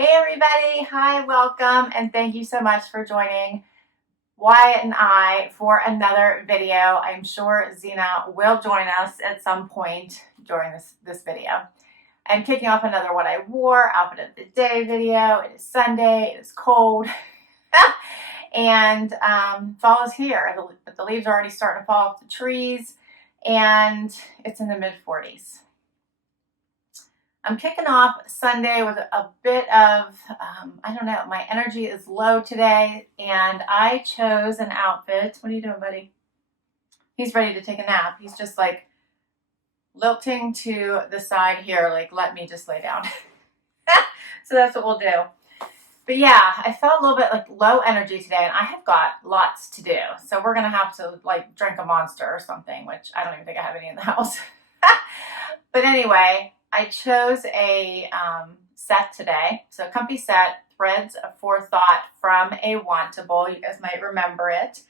Hey everybody, hi, welcome, and thank you so much for joining Wyatt and I for another video. I'm sure Zena will join us at some point during this video. I'm kicking off another What I Wore Outfit of the Day video. It is Sunday, it is cold, and fall is here. The leaves are already starting to fall off the trees, and it's in the mid-40s. I'm kicking off Sunday with a bit of, I don't know, my energy is low today, and I chose an outfit. What are you doing, buddy? He's ready to take a nap. He's just like lilting to the side here, like, let me just lay down. So that's what we'll do. But yeah, I felt a little bit like low energy today, and I have got lots to do. So we're going to have to like drink a Monster or something, which I don't even think I have any in the house. But anyway, I chose a set today. So a comfy set, Threads of Forethought from a Wantable. You guys might remember it.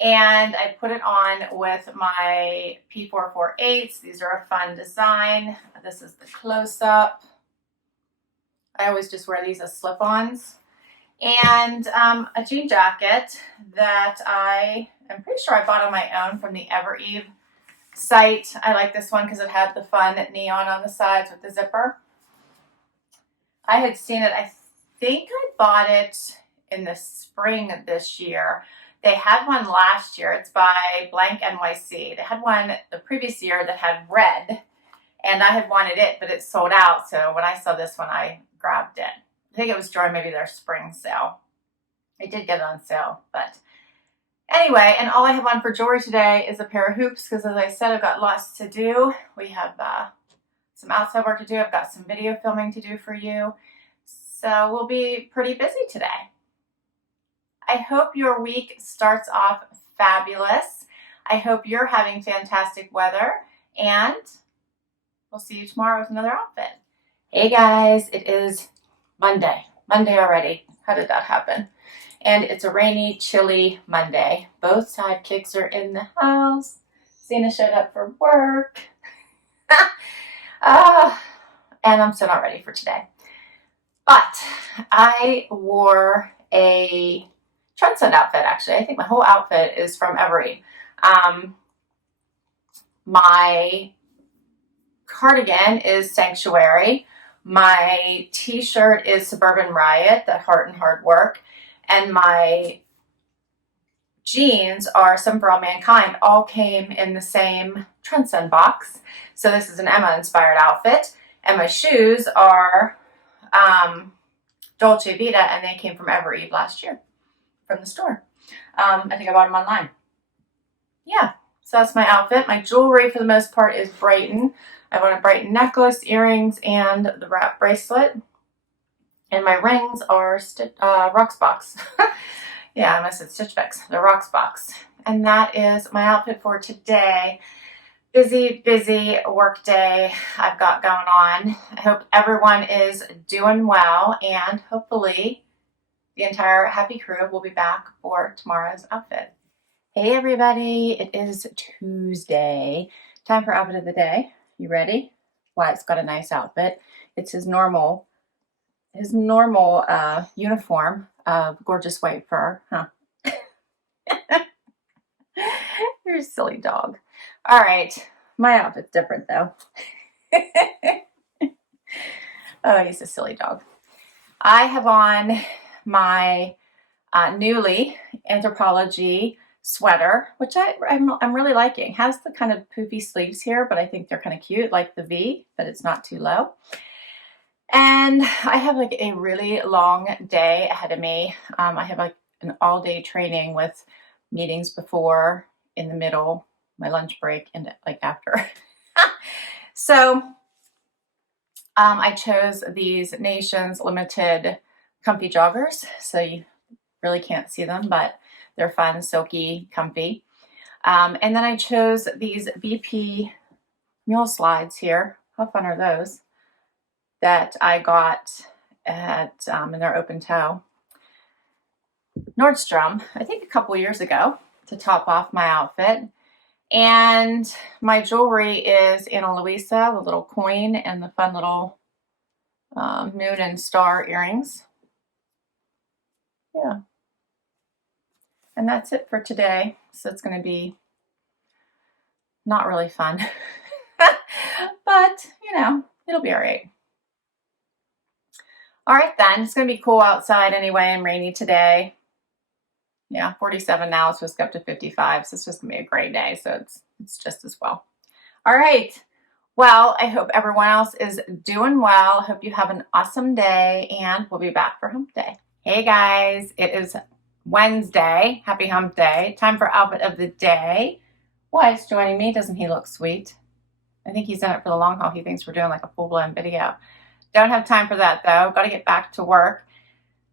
And I put it on with my P448s. These are a fun design. This is the close-up. I always just wear these as slip-ons. And a jean jacket that I am pretty sure I bought on my own from the Evereve site. I like this one because it had the fun neon on the sides with the zipper. I had seen it, I think I bought it in the spring of this year. They had one last year. It's by BlankNYC. They had one the previous year that had red, and I had wanted it, but it sold out. So when I saw this one, I grabbed it. I think it was during maybe their spring sale. I did get it on sale, but anyway, and all I have on for jewelry today is a pair of hoops because, as I said, I've got lots to do. We have some outside work to do. I've got some video filming to do for you. So we'll be pretty busy today. I hope your week starts off fabulous. I hope you're having fantastic weather, and we'll see you tomorrow with another outfit. Hey guys, it is Monday already. How did that happen? And it's a rainy, chilly Monday. Both sidekicks are in the house. Zena showed up for work. And I'm still not ready for today. But I wore a Trendsend outfit, actually. I think my whole outfit is from Evereve. My cardigan is Sanctuary. My t-shirt is Suburban Riot, that Heart and Hard Work. And my jeans are Some For All Mankind. All came in the same Trendsend box. So this is an Emma-inspired outfit. And my shoes are Dolce Vita, and they came from Evereve last year from the store. I think I bought them online. Yeah, so that's my outfit. My jewelry, for the most part, is Brighton. I want a Brighton necklace, earrings, and the wrap bracelet. And my rings are Rocksbox. Yeah, I almost said Stitch Fix. The Rocksbox. And that is my outfit for today. Busy, busy work day I've got going on. I hope everyone is doing well, and hopefully the entire happy crew will be back for tomorrow's outfit. Hey everybody, it is Tuesday. Time for outfit of the day. You ready? Wyatt's got a nice outfit. It's his normal uniform of gorgeous white fur, huh? You're a silly dog. All right, my outfit's different though. Oh, he's a silly dog. I have on my Nuuly Anthropologie sweater, which I'm really liking. It has the kind of poofy sleeves here, but I think they're kind of cute, like the V, but it's not too low. And I have like a really long day ahead of me. I have like an all-day training with meetings before, in the middle, my lunch break, and like after. So I chose these Nations Limited comfy joggers. So you really can't see them, but they're fun, silky, comfy. And then I chose these BP mule slides here. How fun are those? That I got at in their open toe Nordstrom, I think a couple years ago, to top off my outfit. And my jewelry is in a Luisa, the little coin, and the fun little moon and star earrings. Yeah. And that's it for today. So it's going to be not really fun, but you know, it'll be all right. All right then, it's going to be cool outside anyway and rainy today. Yeah, 47 now, it's supposed to go up to 55, so it's just going to be a great day, so it's just as well. All right, well, I hope everyone else is doing well. Hope you have an awesome day, and we'll be back for hump day. Hey guys, it is Wednesday. Happy hump day. Time for outfit of the day. Wyatt's joining me. Doesn't he look sweet? I think he's in it for the long haul. He thinks we're doing like a full-blown video. Don't have time for that though. Got to get back to work.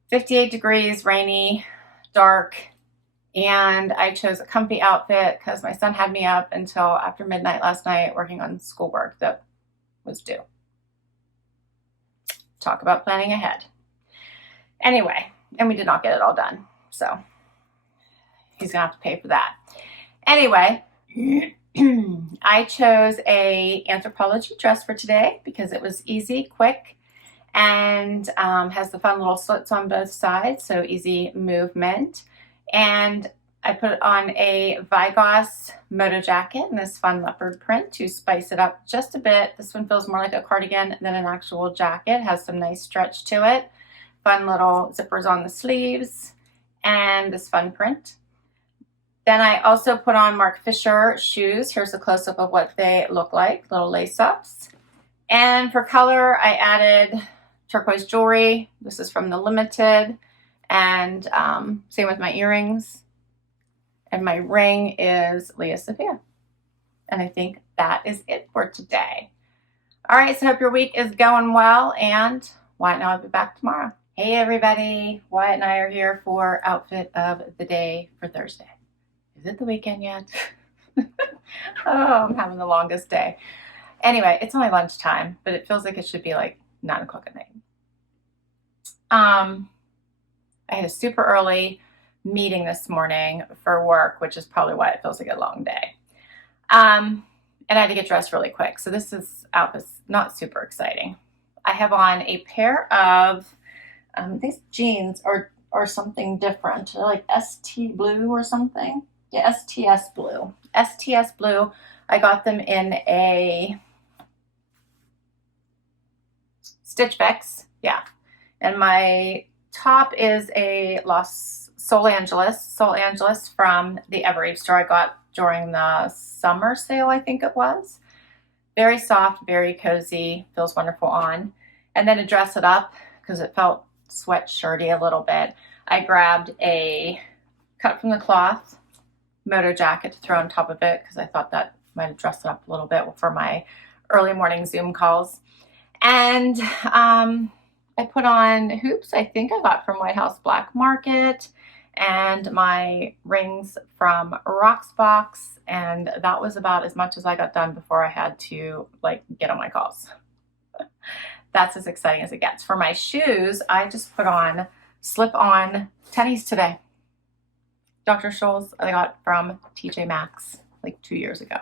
58 degrees, rainy, dark, and I chose a comfy outfit because my son had me up until after midnight last night working on schoolwork that was due. Talk about planning ahead. Anyway, and we did not get it all done, so he's gonna have to pay for that. Anyway, I chose a Anthropologie dress for today because it was easy, quick, and has the fun little slits on both sides, so easy movement. And I put on a Vigoss moto jacket in this fun leopard print to spice it up just a bit. This one feels more like a cardigan than an actual jacket. It has some nice stretch to it. Fun little zippers on the sleeves and this fun print. Then I also put on Marc Fisher shoes. Here's a close-up of what they look like, little lace-ups. And for color, I added turquoise jewelry. This is from the Limited. And same with my earrings. And my ring is Lia Sophia. And I think that is it for today. All right, so I hope your week is going well. And Wyatt and I will be back tomorrow. Hey, everybody. Wyatt and I are here for outfit of the day for Thursday. Is it the weekend yet? Oh, I'm having the longest day. Anyway, it's only lunchtime, but it feels like it should be like 9 o'clock at night. I had a super early meeting this morning for work, which is probably why it feels like a long day. And I had to get dressed really quick. So this outfit's not super exciting. I have on a pair of these jeans are something different. They're like ST Blue or something. Yeah, STS Blue. STS Blue. I got them in a Stitch Fix. Yeah. And my top is a Sol Angeles from the Evereve store I got during the summer sale, I think it was. Very soft, very cozy, feels wonderful on. And then to dress it up, because it felt sweatshirty a little bit, I grabbed a cut from the cloth moto jacket to throw on top of it because I thought that might have dressed it up a little bit for my early morning Zoom calls. And I put on hoops I think I got from White House Black Market and my rings from Rocksbox, and that was about as much as I got done before I had to like get on my calls. That's as exciting as it gets. For my shoes, I just put on slip-on tennies today. Dr. Scholls I got from TJ Maxx like 2 years ago.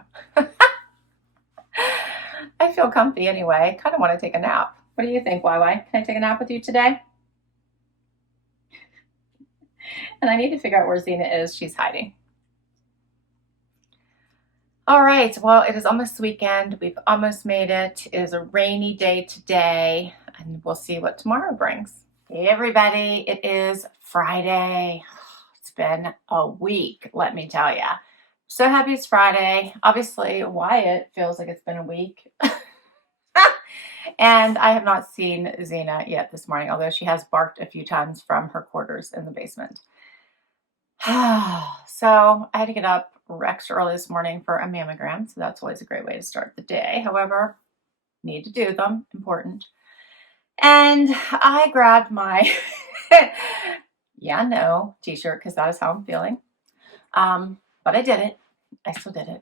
I feel comfy anyway. Kind of want to take a nap. What do you think, YY? Can I take a nap with you today? And I need to figure out where Zena is. She's hiding. All right. Well, it is almost the weekend. We've almost made it. It is a rainy day today, and we'll see what tomorrow brings. Hey, everybody. It is Friday. It's been a week, let me tell you. So happy it's Friday. Obviously, Wyatt feels like it's been a week. And I have not seen Zena yet this morning, although she has barked a few times from her quarters in the basement. So I had to get up extra early this morning for a mammogram, so that's always a great way to start the day. However, need to do them, important. And I grabbed my yeah, no t-shirt because that is how I'm feeling. But I did it. I still did it.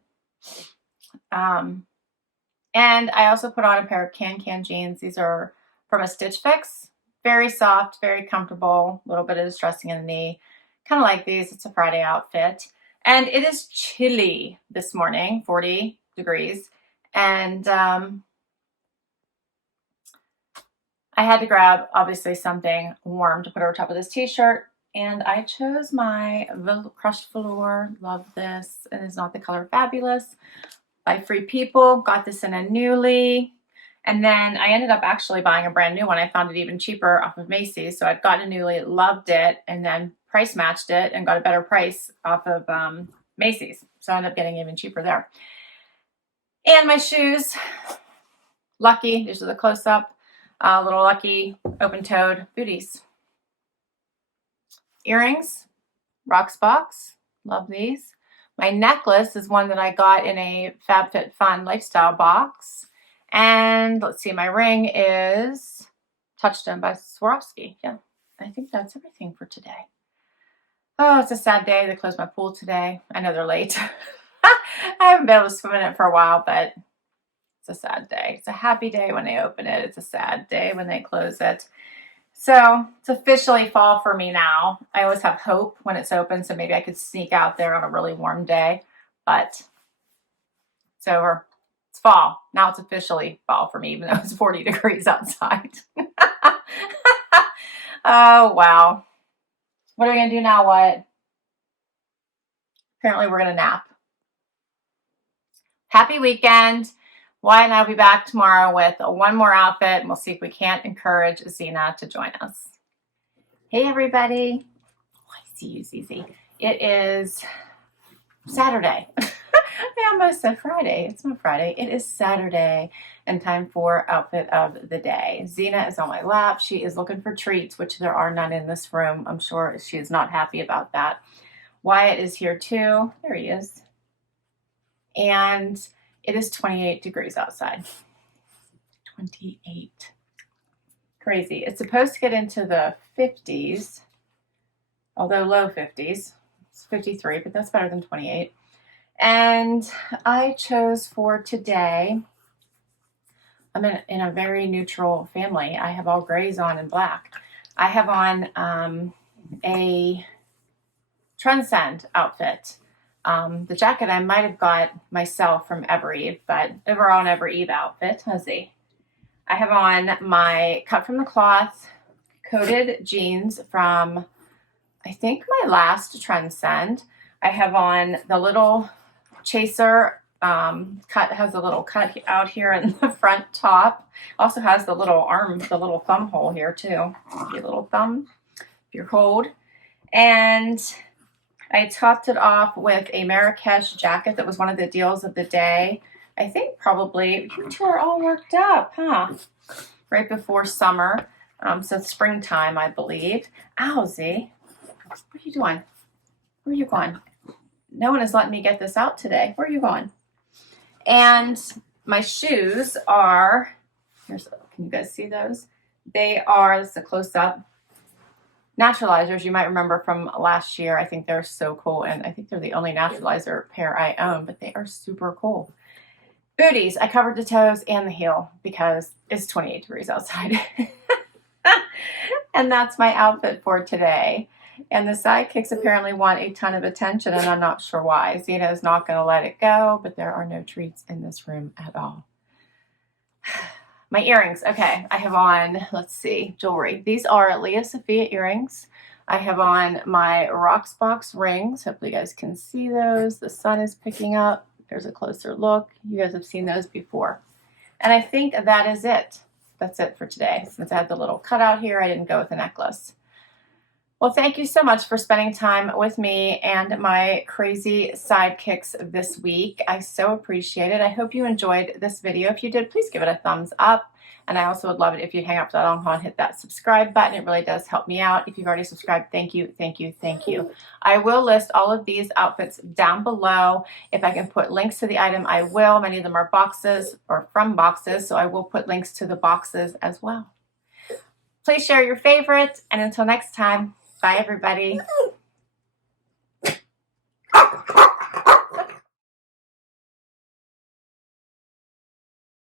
And I also put on a pair of can jeans. These are from a Stitch Fix. Very soft, very comfortable. A little bit of distressing in the knee. Kind of like these. It's a Friday outfit. And it is chilly this morning, 40 degrees. And I I had to grab, obviously, something warm to put over top of this t-shirt. And I chose my Crushed Velour. Love this. It is not the color Fabulous. By Free People. Got this in a Nuuly. And then I ended up actually buying a brand new one. I found it even cheaper off of Macy's. So I'd gotten a Nuuly, loved it, and then price matched it and got a better price off of Macy's. So I ended up getting even cheaper there. And my shoes, Lucky. These are the close-up. Little Lucky open-toed booties. Earrings, Rocksbox. Love these. My necklace is one that I got in a FabFitFun lifestyle box. And let's see, my ring is Touchstone by Swarovski. Yeah, I think that's everything for today. Oh, it's a sad day. They closed my pool today. I know they're late. I haven't been able to swim in it for a while, but it's a sad day. It's a happy day when they open it. It's a sad day when they close it. So it's officially fall for me now. I always have hope when it's open, so maybe I could sneak out there on a really warm day, but it's over. It's fall. Now it's officially fall for me, even though it's 40 degrees outside. Oh, wow. What are we going to do now, Wyatt? Apparently we're going to nap. Happy weekend. Wyatt and I will be back tomorrow with one more outfit, and we'll see if we can't encourage Zena to join us. Hey, everybody. Oh, I see you, Zizi. It is Saturday. I almost said Friday. It's not Friday. It is Saturday, and time for outfit of the day. Zena is on my lap. She is looking for treats, which there are none in this room. I'm sure she is not happy about that. Wyatt is here too. There he is. And it is 28 degrees outside. 28. Crazy. It's supposed to get into the 50s, although low 50s. It's 53, but that's better than 28. And I chose for today, I'm in a very neutral family. I have all grays on and black. I have on a Trendsend outfit. The jacket I might have got myself from Evereve, but overall an Evereve outfit. Let's see. I have on my cut from the cloth coated jeans from, I think, my last Trendsend. I have on the little chaser cut, has a little cut out here in the front top. Also has the little arm, the little thumb hole here too. Your little thumb if you're cold. And I topped it off with a Marrakesh jacket that was one of the deals of the day. I think probably, you two are all worked up, huh? Right before summer. So springtime, I believe. Owzie. What are you doing? Where are you going? No one is letting me get this out today. Where are you going? And my shoes are, can you guys see those? They are, this is a close-up, Naturalizers. You might remember from last year. I think they're so cool. And I think they're the only Naturalizer pair I own, but they are super cool. Booties. I covered the toes and the heel because it's 28 degrees outside. And that's my outfit for today. And the sidekicks apparently want a ton of attention, and I'm not sure why. Zena is not going to let it go, but there are no treats in this room at all. My earrings. Okay, I have on, let's see, jewelry. These are Lia Sophia earrings. I have on my Rocksbox rings. Hopefully you guys can see those. The sun is picking up. There's a closer look. You guys have seen those before. And I think that is it. That's it for today. Since I had the little cutout here, I didn't go with a necklace. Well, thank you so much for spending time with me and my crazy sidekicks this week. I so appreciate it. I hope you enjoyed this video. If you did, please give it a thumbs up. And I also would love it if you'd hang up that on and hit that subscribe button. It really does help me out. If you've already subscribed, thank you, thank you, thank you. I will list all of these outfits down below. If I can put links to the item, I will. Many of them are boxes or from boxes, so I will put links to the boxes as well. Please share your favorites, and until next time, bye, everybody.